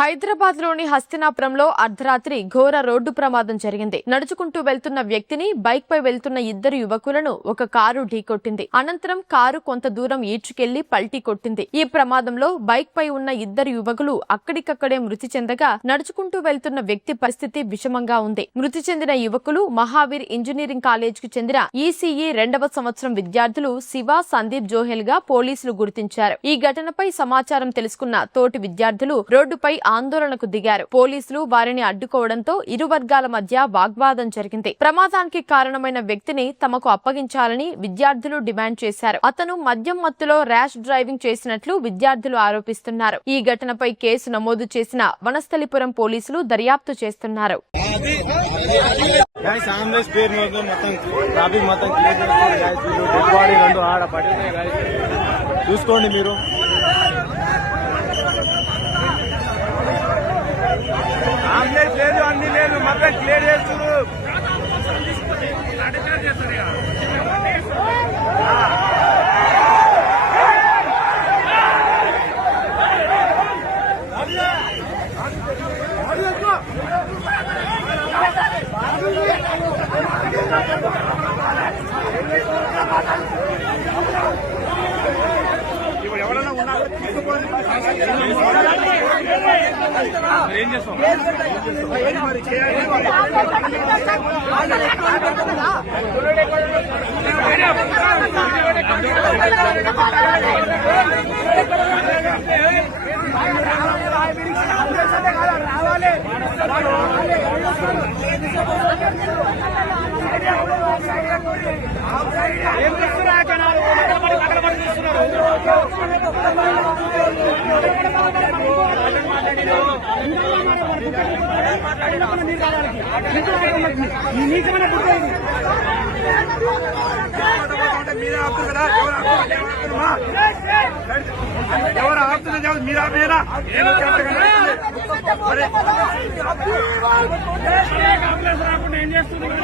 హైదరాబాద్ లోని హస్తినాపురంలో అర్ధరాత్రి ఘోర రోడ్డు ప్రమాదం జరిగింది. నడుచుకుంటూ వెళ్తున్న వ్యక్తిని బైక్ పై వెళ్తున్న ఇద్దరు యువకులను ఒక కారు ఢీకొట్టింది. అనంతరం కారు కొంత దూరం ఈడ్చుకెళ్లి పల్టీ కొట్టింది. ఈ ప్రమాదంలో బైక్ పై ఉన్న ఇద్దరు యువకులు అక్కడికక్కడే మృతి చెందగా నడుచుకుంటూ వెళ్తున్న వ్యక్తి పరిస్థితి విషమంగా ఉంది. మృతి చెందిన యువకులు మహావీర్ ఇంజనీరింగ్ కాలేజ్ కు చెందిన ఈసీఈ 2వ సంవత్సరం విద్యార్థులు శివ, సందీప్ జోహెల్ గా పోలీసులు గుర్తించారు. ఈ ఘటనపై సమాచారం తెలుసుకున్న తోటి విద్యార్థులు రోడ్డుపై ఆందోళనకు దిగారు. పోలీసులు వారిని అడ్డుకోవడంతో ఇరు వర్గాల మధ్య వాగ్వాదం జరిగింది. ప్రమాదానికి కారణమైన వ్యక్తిని తమకు అప్పగించాలని విద్యార్థులు డిమాండ్ చేశారు. అతను మద్యం మత్తులో ర్యాష్ డ్రైవింగ్ చేసినట్లు విద్యార్థులు ఆరోపిస్తున్నారు. ఈ ఘటనపై కేసు నమోదు చేసిన వనస్థలిపురం పోలీసులు దర్యాప్తు చేస్తున్నారు. చూసుకోండి మీరు. ఆంబులెన్స్ లేదు, అన్ని లేదు, మొత్తం క్లియర్ చేస్తున్నారు. ఇప్పుడు ఎవరైనా ఉన్నారు ఏం చేస్తాం? ఏం చేస్తున్నారు? ఎవరు ఆపుతున్నా మీరు ఆపేనా? ఏం చేస్తుంది?